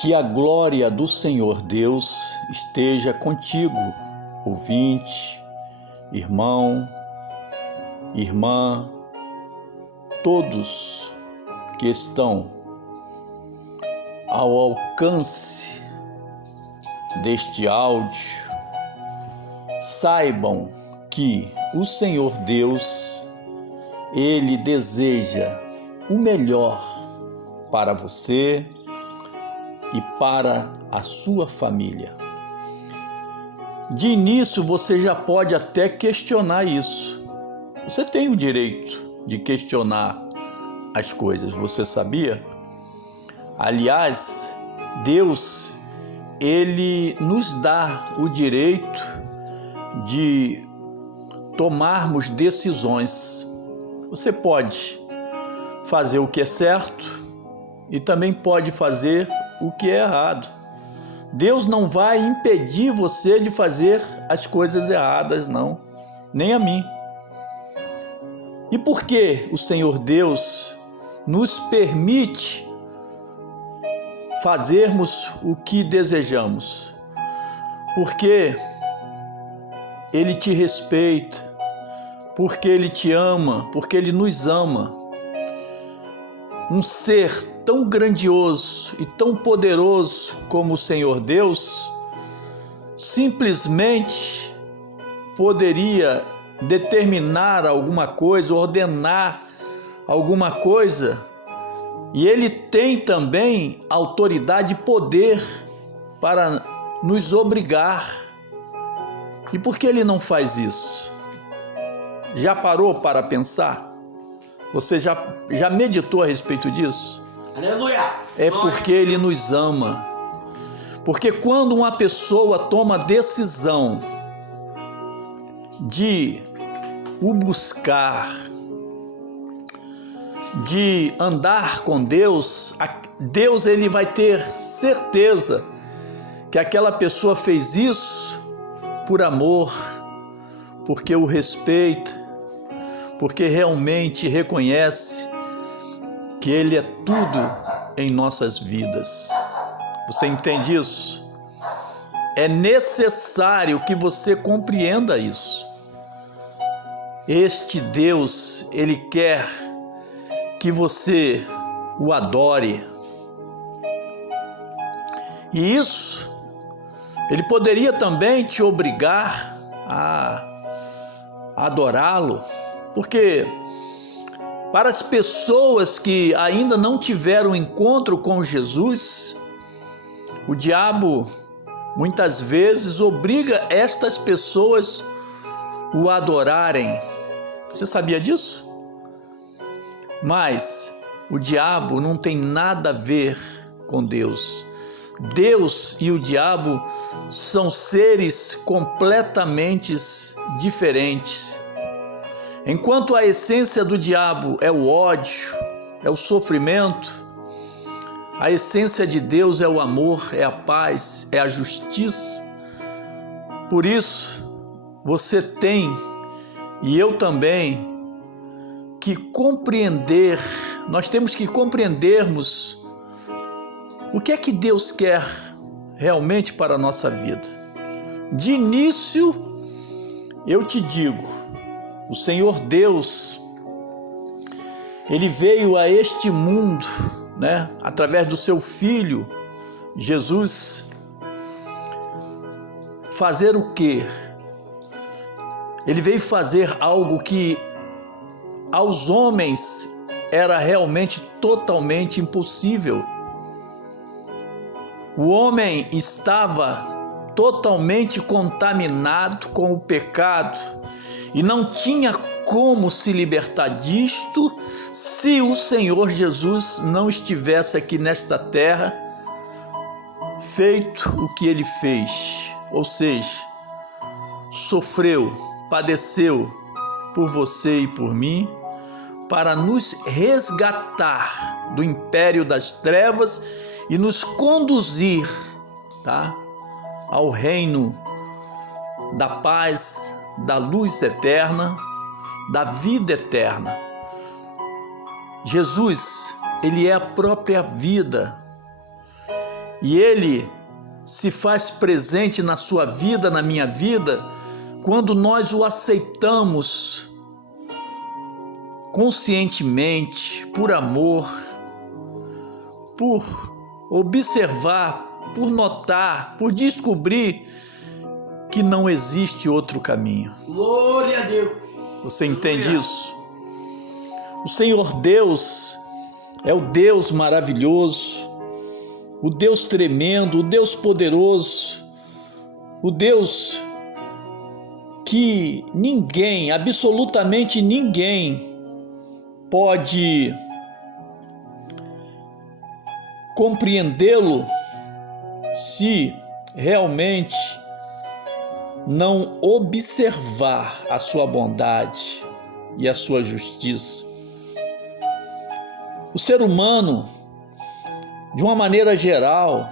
Que a glória do Senhor Deus esteja contigo, ouvinte, irmão, irmã, todos que estão ao alcance deste áudio. Saibam que o Senhor Deus, Ele deseja o melhor para você e para a sua família. De início, você já pode até questionar isso. Você tem o direito de questionar as coisas, você sabia? Aliás, Deus, Ele nos dá o direito de tomarmos decisões. Você pode fazer o que é certo e também pode fazer o que é errado. Deus não vai impedir você de fazer as coisas erradas, não, nem a mim. E por que o Senhor Deus nos permite fazermos o que desejamos? Porque Ele te respeita, porque Ele te ama, porque Ele nos ama. Um ser tão grandioso e tão poderoso como o Senhor Deus simplesmente poderia determinar alguma coisa, ordenar alguma coisa, e Ele tem também autoridade e poder para nos obrigar. E por que Ele não faz isso? Já parou para pensar? Você já meditou a respeito disso? Aleluia! É porque Ele nos ama. Porque quando uma pessoa toma a decisão de o buscar, de andar com Deus, Deus ele vai ter certeza que aquela pessoa fez isso por amor, porque o respeita, porque realmente reconhece que Ele é tudo em nossas vidas. Você entende isso? É necessário que você compreenda isso. Este Deus, Ele quer que você o adore. E isso, Ele poderia também te obrigar a adorá-lo, porque para as pessoas que ainda não tiveram encontro com Jesus, o diabo muitas vezes obriga estas pessoas o adorarem. Você sabia disso? Mas o diabo não tem nada a ver com Deus. Deus e o diabo são seres completamente diferentes. Enquanto a essência do diabo é o ódio, é o sofrimento, a essência de Deus é o amor, é a paz, é a justiça. Por isso, você tem, e eu também, que compreender, nós temos que compreendermos o que é que Deus quer realmente para a nossa vida. De início, eu te digo, o Senhor Deus, Ele veio a este mundo, através do seu Filho, Jesus, fazer o quê? Ele veio fazer algo que aos homens era realmente totalmente impossível. O homem estava totalmente contaminado com o pecado e não tinha como se libertar disto se o Senhor Jesus não estivesse aqui nesta terra feito o que Ele fez, ou seja, sofreu, padeceu por você e por mim, para nos resgatar do império das trevas e nos conduzir, ao reino da paz, da luz eterna, da vida eterna. Jesus, Ele é a própria vida. e Ele se faz presente na sua vida, na minha vida, quando nós o aceitamos conscientemente, por amor, por observar, por notar, por descobrir que não existe outro caminho. Glória a Deus. Você entende isso? O Senhor Deus é o Deus maravilhoso, o Deus tremendo, o Deus poderoso, o Deus que ninguém, absolutamente ninguém, pode compreendê-lo se realmente não observar a sua bondade e a sua justiça. O ser humano, de uma maneira geral,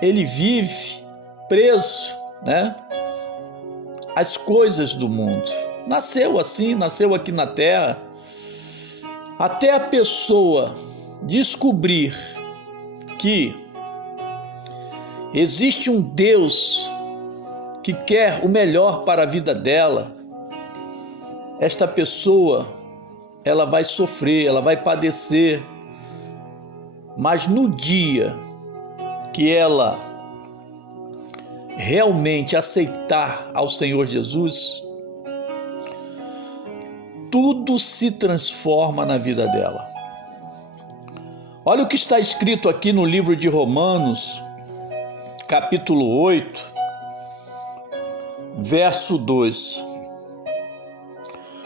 ele vive preso, às coisas do mundo. Nasceu assim, nasceu aqui na terra. Até a pessoa descobrir que existe um Deus que quer o melhor para a vida dela, esta pessoa, ela vai sofrer, ela vai padecer, mas no dia que ela realmente aceitar ao Senhor Jesus, tudo se transforma na vida dela. Olha o que está escrito aqui no livro de Romanos, capítulo 8, verso 2.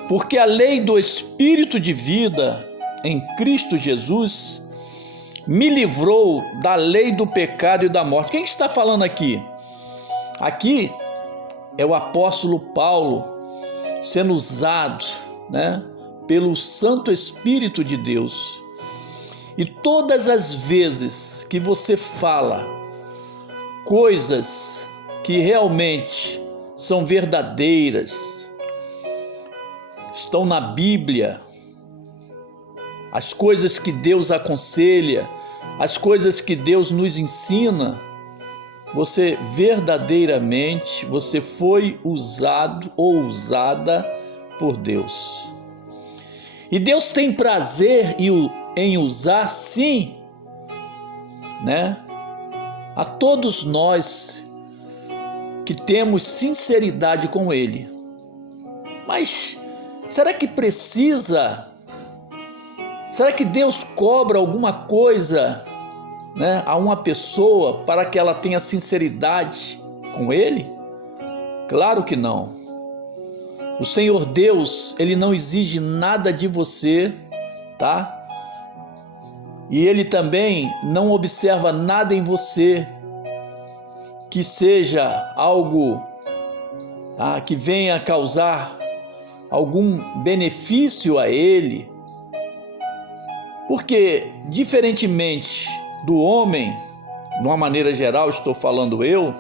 Porque a lei do Espírito de vida em Cristo Jesus me livrou da lei do pecado e da morte. Quem está falando aqui? Aqui é o apóstolo Paulo sendo usado, pelo Santo Espírito de Deus. E todas as vezes que você fala coisas que realmente são verdadeiras, estão na Bíblia, as coisas que Deus aconselha, as coisas que Deus nos ensina, você verdadeiramente, você foi usado ou usada por Deus. E Deus tem prazer em usar, sim, a todos nós que temos sinceridade com Ele. Mas será que precisa? Será que Deus cobra alguma coisa, a uma pessoa para que ela tenha sinceridade com Ele? Claro que não. O Senhor Deus, Ele não exige nada de você, E Ele também não observa nada em você que seja algo que venha causar algum benefício a Ele. Porque, diferentemente do homem, de uma maneira geral estou falando eu,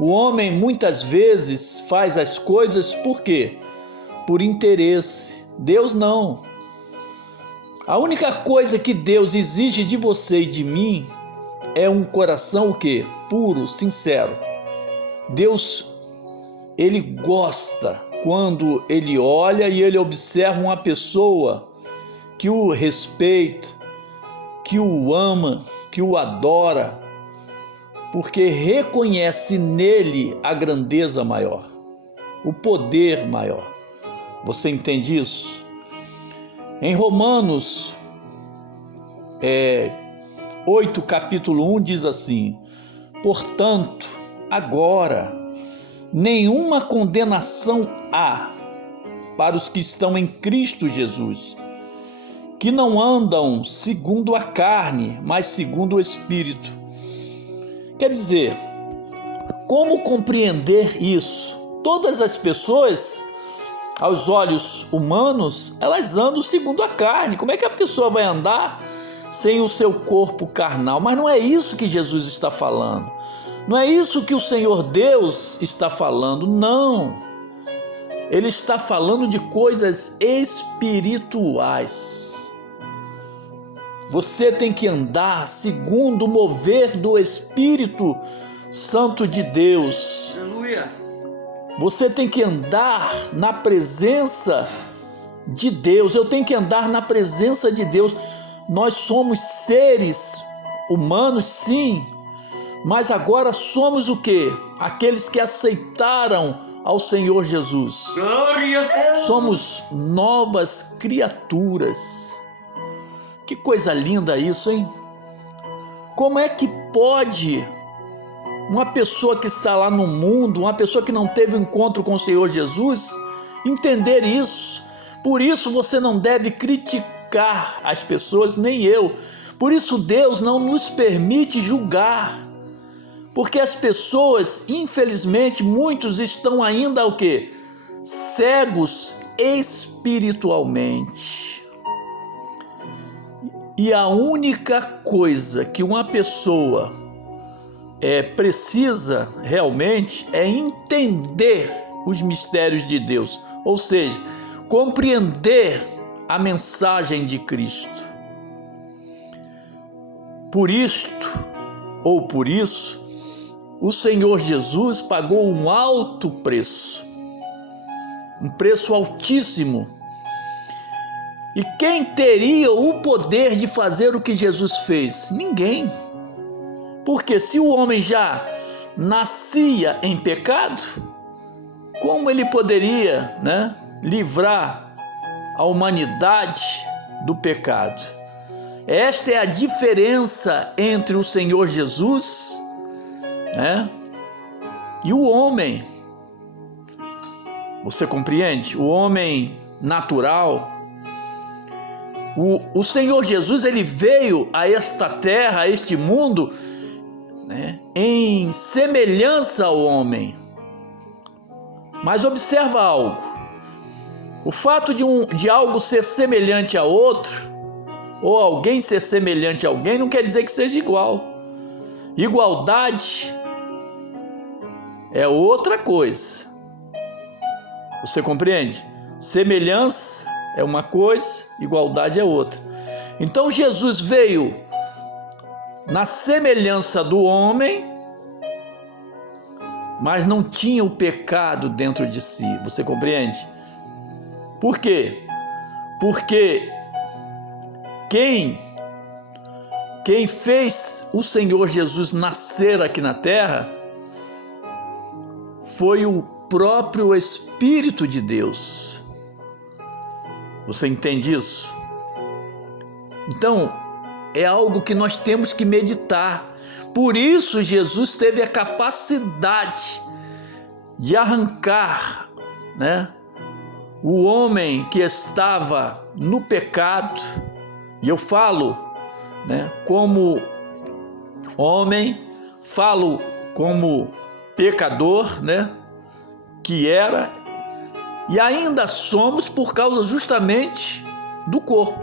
o homem muitas vezes faz as coisas por quê? Por interesse. Deus não. A única coisa que Deus exige de você e de mim é um coração o quê? Puro, sincero. Deus, Ele gosta quando Ele olha e Ele observa uma pessoa que o respeita, que o ama, que o adora, porque reconhece nele a grandeza maior, o poder maior. Você entende isso? Em Romanos 8, capítulo 1 diz assim: portanto, agora nenhuma condenação há para os que estão em Cristo Jesus, que não andam segundo a carne, mas segundo o Espírito. Quer dizer, como compreender isso? Todas as pessoas, aos olhos humanos, elas andam segundo a carne. Como é que a pessoa vai andar sem o seu corpo carnal? Mas não é isso que Jesus está falando. Não é isso que o Senhor Deus está falando, não. Ele está falando de coisas espirituais. Você tem que andar segundo o mover do Espírito Santo de Deus. Aleluia. Você tem que andar na presença de Deus. Eu tenho que andar na presença de Deus. Nós somos seres humanos, sim, mas agora somos o quê? Aqueles que aceitaram ao Senhor Jesus. Glória a Deus. Somos novas criaturas. Que coisa linda isso, hein? Como é que pode uma pessoa que está lá no mundo, uma pessoa que não teve um encontro com o Senhor Jesus, entender isso? Por isso você não deve criticar as pessoas, nem eu. Por isso Deus não nos permite julgar. Porque as pessoas, infelizmente, muitos estão ainda o quê? Cegos espiritualmente. E a única coisa que uma pessoa precisa realmente é entender os mistérios de Deus, ou seja, compreender a mensagem de Cristo. Por isto, ou por isso, o Senhor Jesus pagou um alto preço, um preço altíssimo. E quem teria o poder de fazer o que Jesus fez? Ninguém. Porque se o homem já nascia em pecado, como ele poderia, livrar a humanidade do pecado? Esta é a diferença entre o Senhor Jesus, e o homem. Você compreende? O homem natural. O Senhor Jesus, ele veio a esta terra, a este mundo, em semelhança ao homem. Mas observa algo. O fato de algo ser semelhante a outro, ou alguém ser semelhante a alguém, não quer dizer que seja igual. Igualdade é outra coisa. Você compreende? Semelhança é uma coisa, igualdade é outra. Então Jesus veio na semelhança do homem, mas não tinha o pecado dentro de si. Você compreende? Por quê? Porque quem fez o Senhor Jesus nascer aqui na terra foi o próprio Espírito de Deus. Você entende isso? Então, é algo que nós temos que meditar. Por isso, Jesus teve a capacidade de arrancar, o homem que estava no pecado. E eu falo, como homem, falo como pecador, que era, e ainda somos por causa justamente do corpo.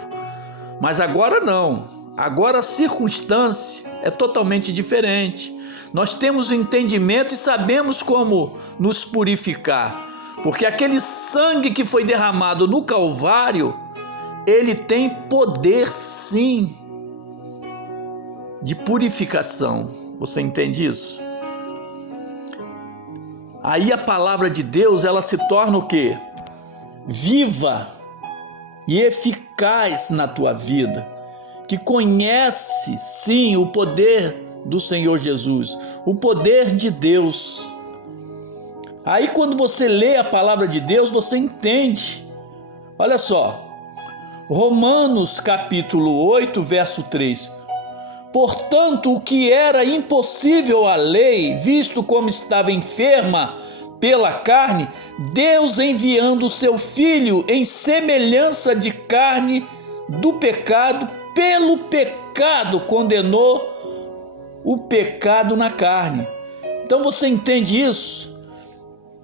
Mas agora não. Agora a circunstância é totalmente diferente. Nós temos entendimento e sabemos como nos purificar. Porque aquele sangue que foi derramado no Calvário, ele tem poder sim de purificação. Você entende isso? Aí a palavra de Deus, ela se torna o quê? Viva e eficaz na tua vida, que conhece sim o poder do Senhor Jesus, o poder de Deus. Aí quando você lê a palavra de Deus, você entende. Olha só, Romanos capítulo 8, verso 3. Portanto, o que era impossível à lei, visto como estava enferma pela carne, Deus, enviando o seu Filho em semelhança de carne do pecado, pelo pecado condenou o pecado na carne. Então você entende isso?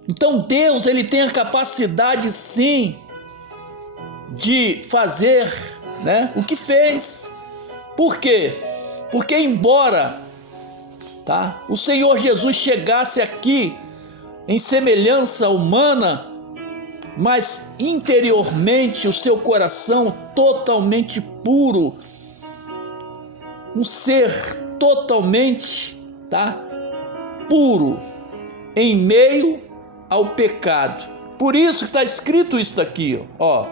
Então Deus, ele tem a capacidade sim de fazer, o que fez. Por quê? Porque embora o Senhor Jesus chegasse aqui em semelhança humana, mas interiormente o seu coração totalmente puro, um ser totalmente, puro, em meio ao pecado. Por isso que está escrito isso aqui, ó.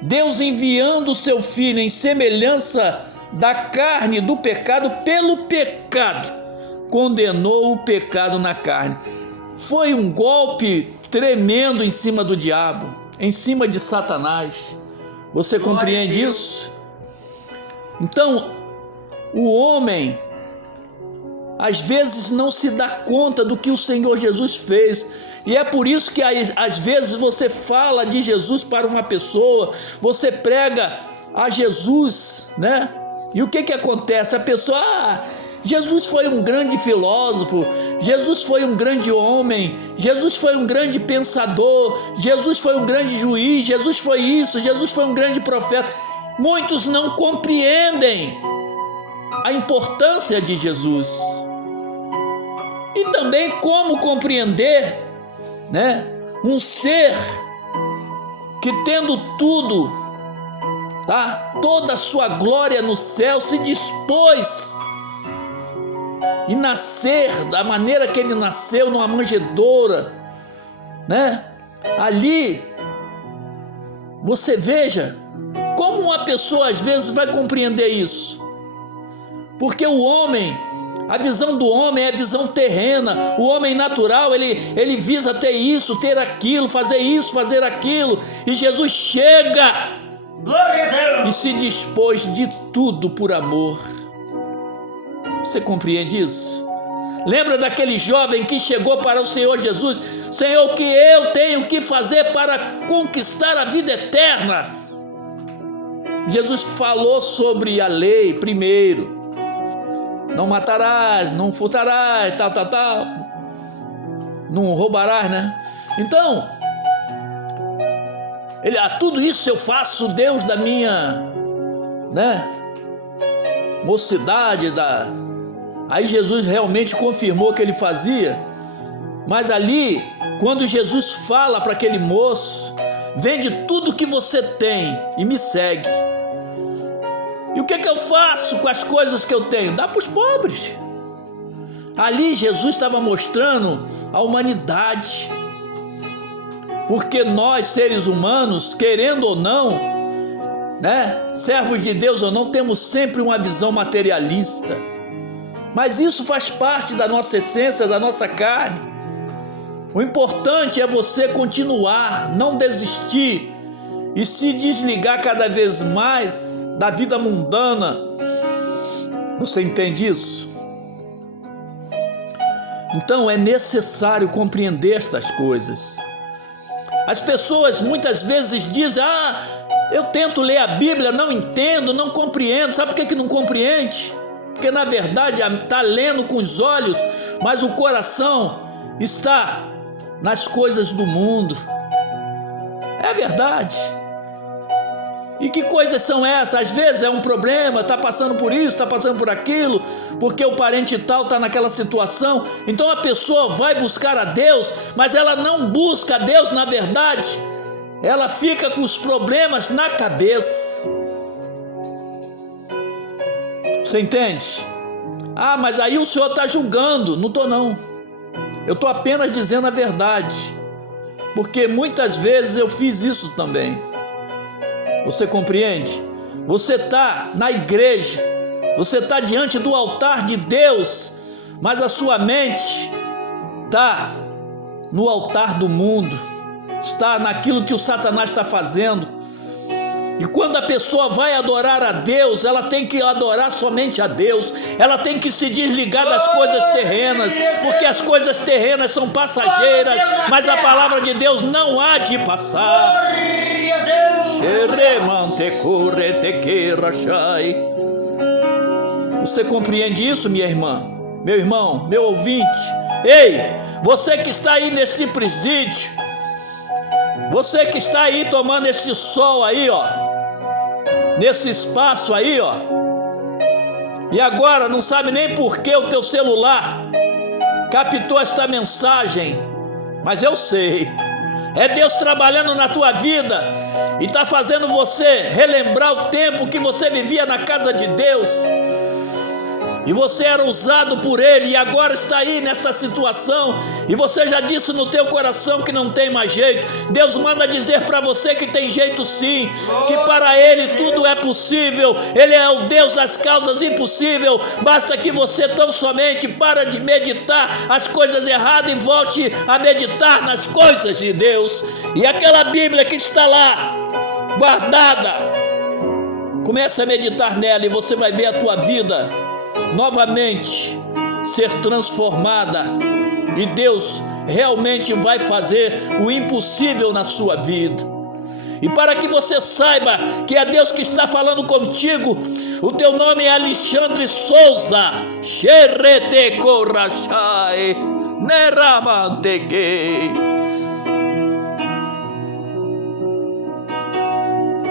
Deus enviando o seu Filho em semelhança da carne do pecado, pelo pecado, condenou o pecado na carne. Foi um golpe tremendo em cima do diabo, em cima de Satanás. Você compreende isso? Então, o homem às vezes não se dá conta do que o Senhor Jesus fez, e é por isso que às vezes você fala de Jesus para uma pessoa, você prega a Jesus, né? E o que acontece? A pessoa, Jesus foi um grande filósofo, Jesus foi um grande homem, Jesus foi um grande pensador, Jesus foi um grande juiz, Jesus foi isso, Jesus foi um grande profeta. Muitos não compreendem a importância de Jesus. E também como compreender, né, um ser que, tendo tudo, toda a sua glória no céu, se dispôs e nascer da maneira que ele nasceu, numa manjedoura, né? Ali você veja como uma pessoa às vezes vai compreender isso, porque o homem, a visão do homem é a visão terrena. O homem natural, ele visa ter isso, ter aquilo, fazer aquilo. E Jesus chega, glória a Deus, e se dispôs de tudo por amor. Você compreende isso? Lembra daquele jovem que chegou para o Senhor Jesus? Senhor, o que eu tenho que fazer para conquistar a vida eterna? Jesus falou sobre a lei primeiro. Não matarás, não furtarás, tal. Não roubarás, né? Então, tudo isso eu faço, Deus da minha, né, mocidade. Aí Jesus realmente confirmou que ele fazia. Mas ali, quando Jesus fala para aquele moço, vende tudo que você tem e me segue. E o que eu faço com as coisas que eu tenho? Dá para os pobres. Ali Jesus estava mostrando a humanidade. Porque nós, seres humanos, querendo ou não, né, servos de Deus ou não, temos sempre uma visão materialista. Mas isso faz parte da nossa essência, da nossa carne. O importante é você continuar, não desistir e se desligar cada vez mais da vida mundana. Você entende isso? Então é necessário compreender estas coisas. As pessoas muitas vezes dizem: eu tento ler a Bíblia, não entendo, não compreendo. Sabe por que não compreende? Porque na verdade está lendo com os olhos, mas o coração está nas coisas do mundo. É verdade. E que coisas são essas? Às vezes é um problema, está passando por isso, está passando por aquilo, porque o parente tal está naquela situação. Então a pessoa vai buscar a Deus, mas ela não busca a Deus na verdade. Ela fica com os problemas na cabeça. Você entende? Mas aí o senhor está julgando. Não estou não. Eu estou apenas dizendo a verdade. Porque muitas vezes eu fiz isso também. Você compreende? Você está na igreja, você está diante do altar de Deus, mas a sua mente está no altar do mundo, está naquilo que o Satanás está fazendo. E quando a pessoa vai adorar a Deus, ela tem que adorar somente a Deus. Ela tem que se desligar das coisas terrenas, porque as coisas terrenas são passageiras, mas a palavra de Deus não há de passar. Você compreende isso, minha irmã? Meu irmão, meu ouvinte? Ei, você que está aí nesse presídio, você que está aí tomando esse sol aí, nesse espaço aí, e agora não sabe nem por que o teu celular captou esta mensagem, mas eu sei, é Deus trabalhando na tua vida e está fazendo você relembrar o tempo que você vivia na casa de Deus. e você era usado por Ele, e agora está aí nesta situação, e você já disse no teu coração que não tem mais jeito. Deus manda dizer para você que tem jeito sim, que para Ele tudo é possível. Ele é o Deus das causas impossíveis. Basta que você tão somente para de meditar as coisas erradas e volte a meditar nas coisas de Deus. E aquela Bíblia que está lá guardada, comece a meditar nela, e você vai ver a tua vida novamente ser transformada, e Deus realmente vai fazer o impossível na sua vida. E para que você saiba que é Deus que está falando contigo, o teu nome é Alexandre Souza.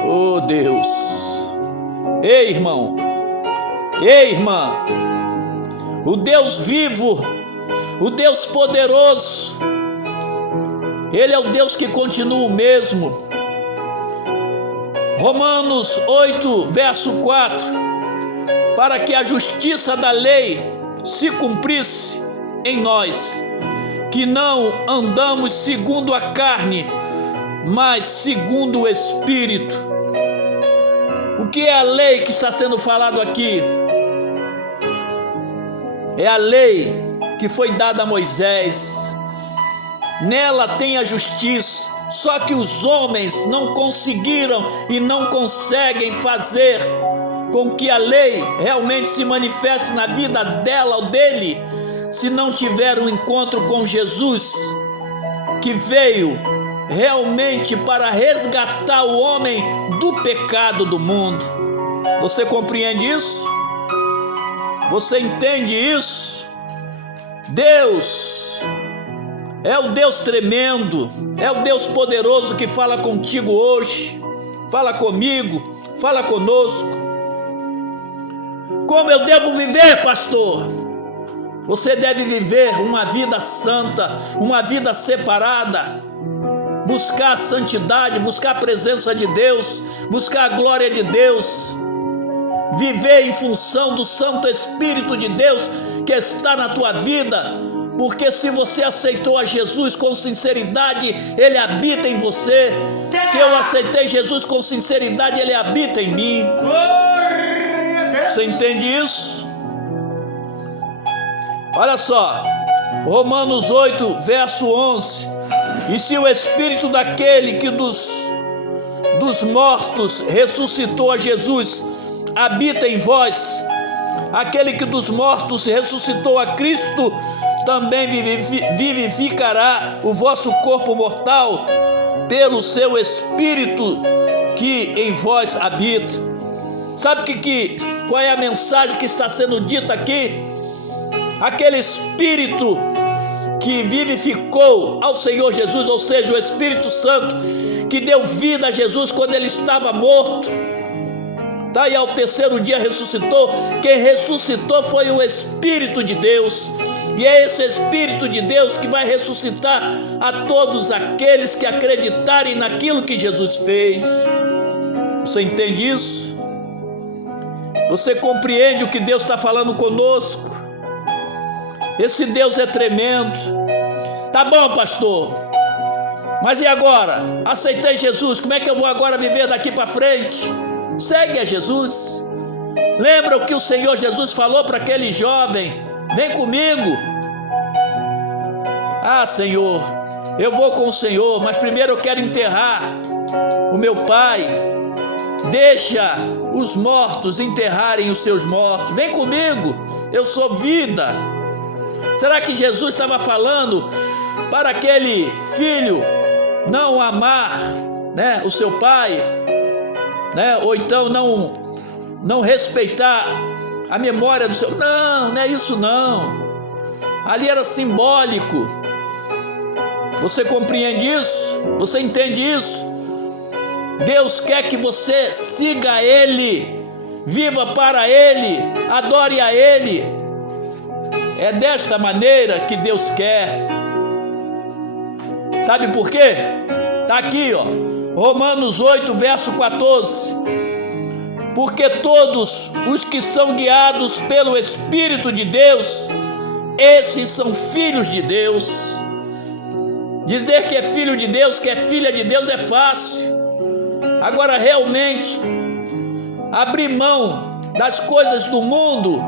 Oh Deus, ei irmão, ei irmã, o Deus vivo, o Deus poderoso, Ele é o Deus que continua o mesmo. Romanos 8, verso 4, para que a justiça da lei se cumprisse em nós, que não andamos segundo a carne, mas segundo o Espírito. O que é a lei que está sendo falado aqui? É a lei que foi dada a Moisés. Nela tem a justiça, só que os homens não conseguiram e não conseguem fazer com que a lei realmente se manifeste na vida dela ou dele, se não tiver um encontro com Jesus, que veio realmente para resgatar o homem do pecado do mundo. Você compreende isso? Você entende isso? Deus é o Deus tremendo, é o Deus poderoso que fala contigo hoje, fala comigo, fala conosco. Como eu devo viver, pastor? Você deve viver uma vida santa, uma vida separada, buscar a santidade, buscar a presença de Deus, buscar a glória de Deus, viver em função do Santo Espírito de Deus que está na tua vida. Porque se você aceitou a Jesus com sinceridade, Ele habita em você. Se eu aceitei Jesus com sinceridade, Ele habita em mim. Você entende isso? Olha só, Romanos 8, verso 11. E se o Espírito daquele que dos mortos ressuscitou a Jesus habita em vós, aquele que dos mortos ressuscitou a Cristo também vivificará o vosso corpo mortal pelo seu Espírito que em vós habita. Sabe qual é a mensagem que está sendo dita aqui? Aquele Espírito que vivificou ao Senhor Jesus, ou seja, o Espírito Santo que deu vida a Jesus quando ele estava morto, e ao terceiro dia ressuscitou. Quem ressuscitou foi o Espírito de Deus, e é esse Espírito de Deus que vai ressuscitar a todos aqueles que acreditarem naquilo que Jesus fez. Você entende isso? Você compreende o que Deus está falando conosco? Esse Deus é tremendo. Tá bom, pastor, mas e agora? Aceitei Jesus, como é que eu vou agora viver daqui para frente? Segue a Jesus. Lembra o que o Senhor Jesus falou para aquele jovem? Vem comigo. Ah, Senhor, eu vou com o Senhor, mas primeiro eu quero enterrar o meu pai. Deixa os mortos enterrarem os seus mortos. Vem comigo, eu sou vida. Será que Jesus estava falando para aquele filho não amar, o seu pai, ou então não respeitar a memória do seu... Não é isso não. Ali era simbólico. Você compreende isso? Você entende isso? Deus quer que você siga Ele, viva para Ele, adore a Ele. É desta maneira que Deus quer. Sabe por quê? Está aqui, Romanos 8, verso 14. porque todos os que são guiados pelo Espírito de Deus, esses são filhos de Deus. Dizer que é filho de Deus, que é filha de Deus é fácil. Agora, realmente, abrir mão das coisas do mundo,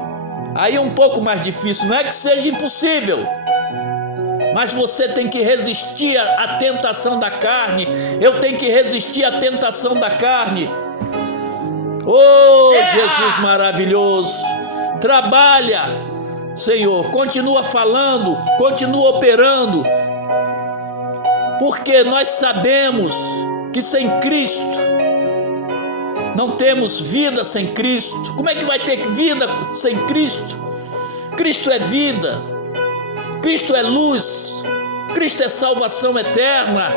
aí é um pouco mais difícil. Não é que seja impossível, mas você tem que resistir à tentação da carne. Eu tenho que resistir à tentação da carne. Oh, Jesus maravilhoso, trabalha, Senhor, continua falando, continua operando, porque nós sabemos que sem Cristo não temos vida. Sem Cristo, como é que vai ter vida sem Cristo? Cristo é vida, Cristo é luz, Cristo é salvação eterna.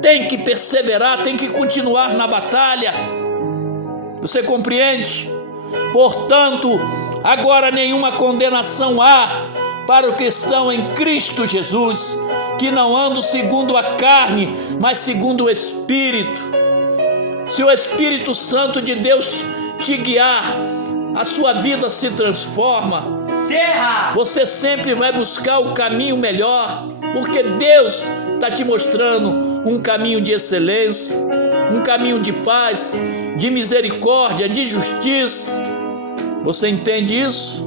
Tem que perseverar, tem que continuar na batalha. Você compreende? Portanto, agora nenhuma condenação há para os que estão em Cristo Jesus, que não andam segundo a carne, mas segundo o Espírito. Se o Espírito Santo de Deus te guiar, a sua vida se transforma. Você sempre vai buscar o caminho melhor, porque Deus está te mostrando um caminho de excelência, um caminho de paz, de misericórdia, de justiça. Você entende isso?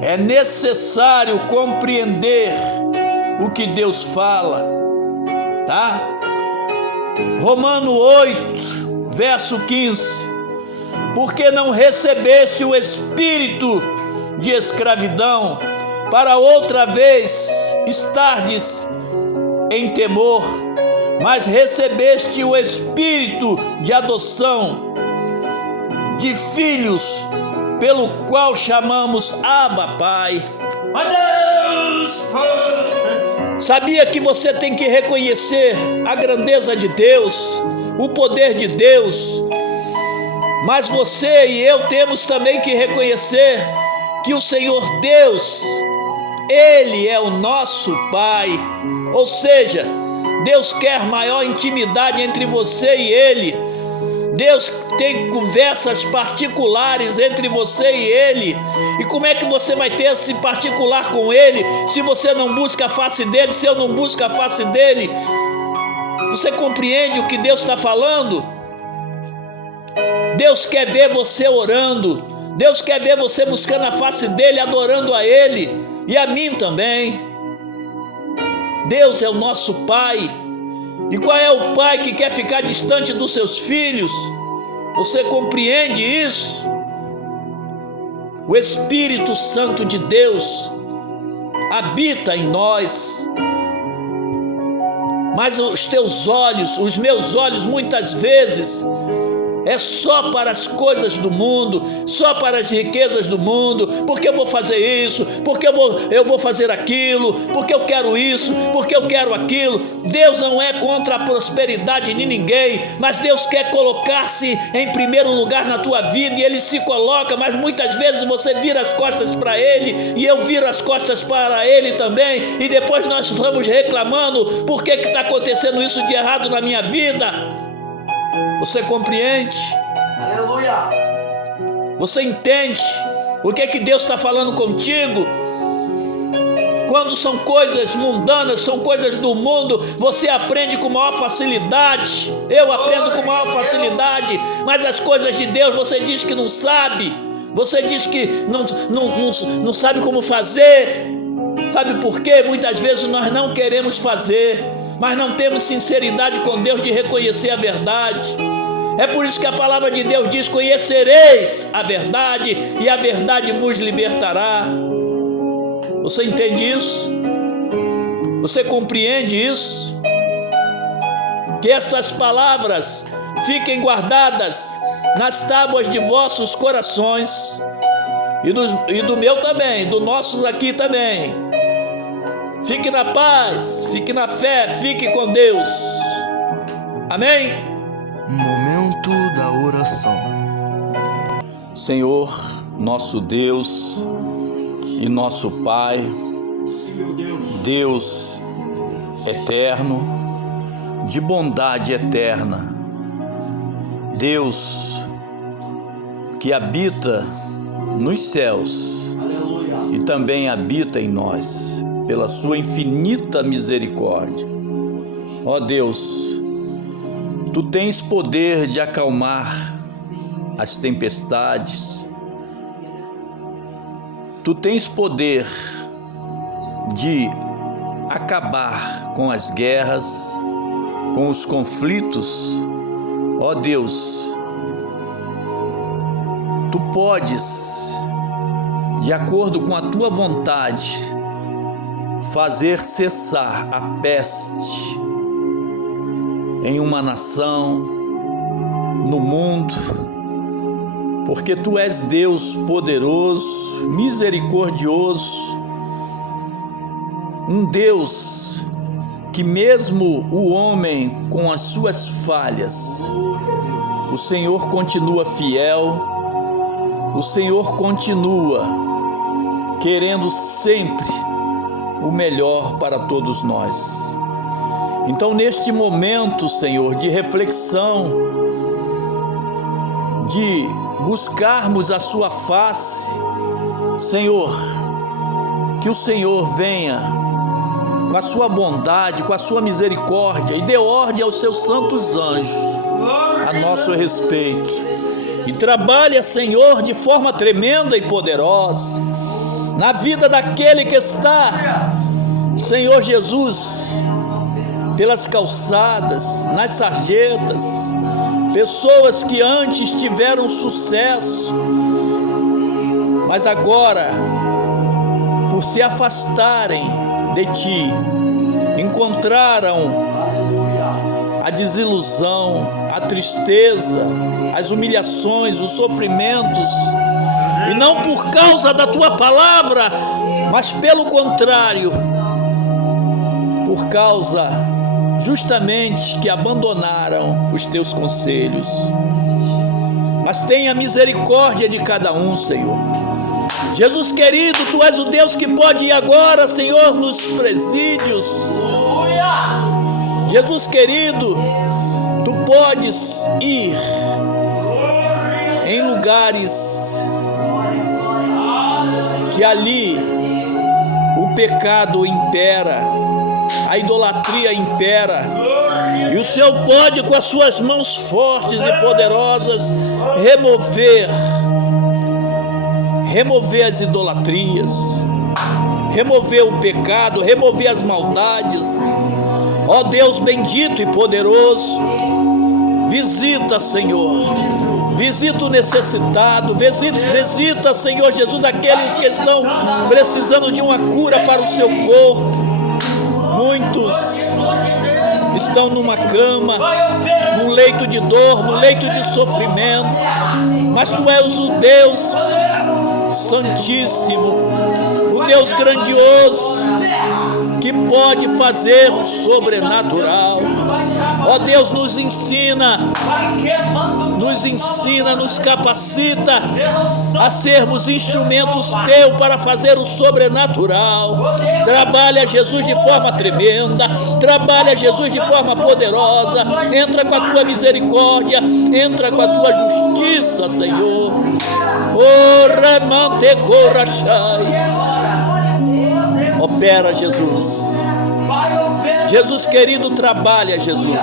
É necessário compreender o que Deus fala, tá? Romanos 8, verso 15. Porque não recebeste o espírito de escravidão, para outra vez estardes em temor, mas recebeste o espírito de adoção, de filhos, pelo qual chamamos Abba, Pai. Sabia que você tem que reconhecer a grandeza de Deus, o poder de Deus, mas você e eu temos também que reconhecer que o Senhor Deus, Ele é o nosso Pai. Ou seja, Deus quer maior intimidade entre você e Ele. Deus tem conversas particulares entre você e Ele. E como é que você vai ter esse particular com Ele se você não busca a face dEle, se eu não busco a face dEle? Você compreende o que Deus está falando? Deus quer ver você orando, Deus quer ver você buscando a face dEle, adorando a Ele e a mim também. Deus é o nosso Pai. E qual é o pai que quer ficar distante dos seus filhos? Você compreende isso? O Espírito Santo de Deus habita em nós, mas os teus olhos, os meus olhos, muitas vezes é só para as coisas do mundo, só para as riquezas do mundo. Porque eu vou fazer isso, porque eu vou fazer aquilo, porque eu quero isso, porque eu quero aquilo. Deus não é contra a prosperidade de ninguém, mas Deus quer colocar-se em primeiro lugar na tua vida, e Ele se coloca, mas muitas vezes você vira as costas para Ele, e eu viro as costas para Ele também, e depois nós estamos reclamando: por que está acontecendo isso de errado na minha vida? Você compreende? Aleluia! Você entende o que Deus está falando contigo? Quando são coisas mundanas, são coisas do mundo, você aprende com maior facilidade. Eu aprendo com maior facilidade. Mas as coisas de Deus você diz que não sabe. Você diz que não sabe como fazer. Sabe por quê? Muitas vezes nós não queremos fazer, mas não temos sinceridade com Deus de reconhecer a verdade. É por isso que a palavra de Deus diz: conhecereis a verdade e a verdade vos libertará. Você entende isso? Você compreende isso? Que estas palavras fiquem guardadas nas tábuas de vossos corações, e do meu também, dos nossos aqui também. Fique na paz, fique na fé, fique com Deus. Amém? Momento da oração. Senhor, nosso Deus e nosso Pai, Deus eterno, de bondade eterna, Deus que habita nos céus e também habita em nós, pela sua infinita misericórdia. Ó Deus, Tu tens poder de acalmar as tempestades, Tu tens poder de acabar com as guerras, com os conflitos. Ó Deus, Tu podes, de acordo com a Tua vontade, fazer cessar a peste em uma nação, no mundo, porque Tu és Deus poderoso, misericordioso, um Deus que mesmo o homem com as suas falhas, o Senhor continua fiel, o Senhor continua querendo sempre o melhor para todos nós. Então, neste momento, Senhor, de reflexão, de buscarmos a Sua face, Senhor, que o Senhor venha com a Sua bondade, com a Sua misericórdia e dê ordem aos Seus santos anjos a nosso respeito. E trabalha, Senhor, de forma tremenda e poderosa na vida daquele que está, Senhor Jesus, pelas calçadas, nas sarjetas, pessoas que antes tiveram sucesso, mas agora, por se afastarem de Ti, encontraram a desilusão, a tristeza, as humilhações, os sofrimentos, e não por causa da Tua palavra, mas pelo contrário, por causa justamente que abandonaram os Teus conselhos. Mas tenha misericórdia de cada um, Senhor. Jesus querido, Tu és o Deus que pode ir agora, Senhor, nos presídios. Jesus querido, Tu podes ir em lugares que ali o pecado impera, a idolatria impera, e o Senhor pode, com as Suas mãos fortes e poderosas, remover as idolatrias, remover o pecado, remover as maldades. Ó Deus bendito e poderoso, visita, Senhor, visita o necessitado, visita, Senhor Jesus, aqueles que estão precisando de uma cura para o seu corpo. Muitos estão numa cama, num leito de dor, num leito de sofrimento, mas Tu és o Deus Santíssimo, o Deus grandioso, que pode fazer o sobrenatural. Ó Deus, nos ensina, nos capacita a sermos instrumentos Teus para fazer o sobrenatural. Trabalha, Jesus, de forma tremenda, trabalha, Jesus, de forma poderosa. Entra com a Tua misericórdia, entra com a Tua justiça, Senhor. Opera, Jesus. Jesus querido, trabalha, Jesus.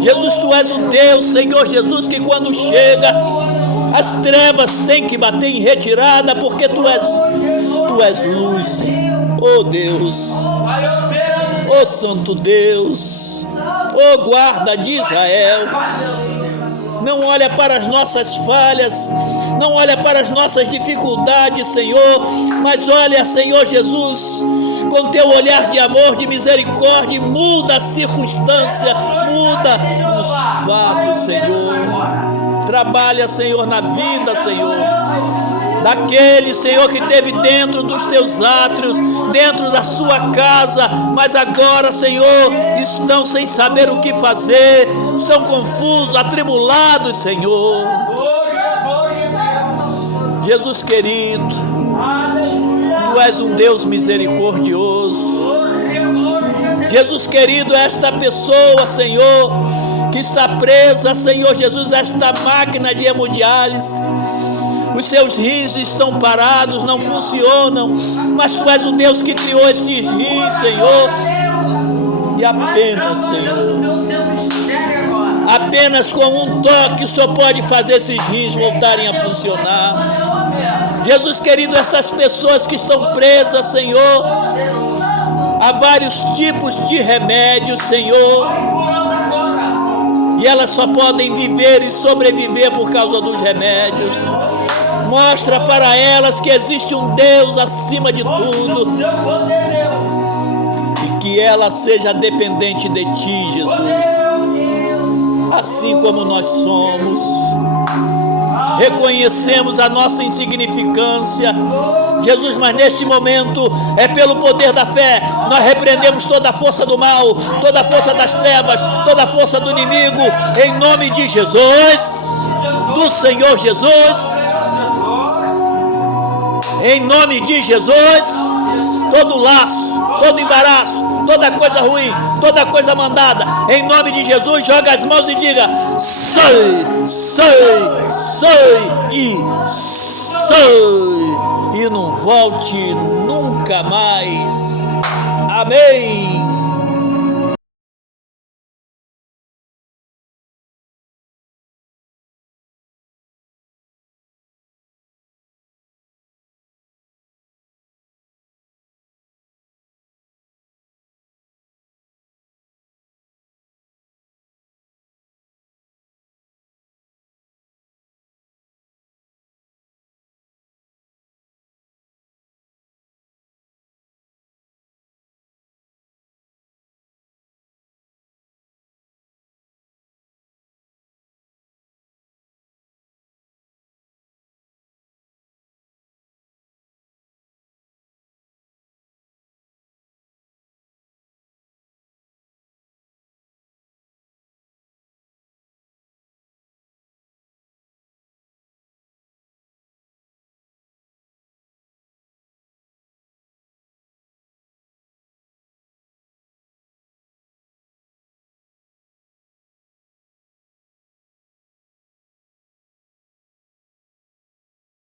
Jesus, Tu és o Deus, Senhor Jesus, que quando chega, as trevas têm que bater em retirada, porque Tu és luz, Senhor. Oh Deus, oh Santo Deus, oh guarda de Israel. Não olha para as nossas falhas, não olha para as nossas dificuldades, Senhor, mas olha, Senhor Jesus, com Teu olhar de amor, de misericórdia, muda a circunstância, muda os fatos, Senhor. Trabalha, Senhor, na vida, Senhor, daquele, Senhor, que esteve dentro dos Teus átrios, dentro da sua casa, mas agora, Senhor, estão sem saber o que fazer, estão confusos, atribulados, Senhor. Jesus querido, Tu és um Deus misericordioso. Jesus querido, esta pessoa, Senhor, que está presa, Senhor Jesus, a esta máquina de hemodiálise. Os seus rins estão parados, não funcionam, mas Tu és o Deus que criou estes rins, Senhor. E apenas, Senhor, apenas com um toque o Senhor pode fazer esses rins voltarem a funcionar. Jesus querido, essas pessoas que estão presas, Senhor, há vários tipos de remédios, Senhor, e elas só podem viver e sobreviver por causa dos remédios. Mostra para elas que existe um Deus acima de tudo e que ela seja dependente de Ti, Jesus, assim como nós somos. Reconhecemos a nossa insignificância, Jesus, mas neste momento é pelo poder da fé. Nós repreendemos toda a força do mal, toda a força das trevas, toda a força do inimigo, em nome de Jesus, do Senhor Jesus. Em nome de Jesus, todo laço, todo embaraço, toda coisa ruim, toda coisa mandada, em nome de Jesus, joga as mãos e diga: sai, sai, sai e sai, e não volte nunca mais. Amém.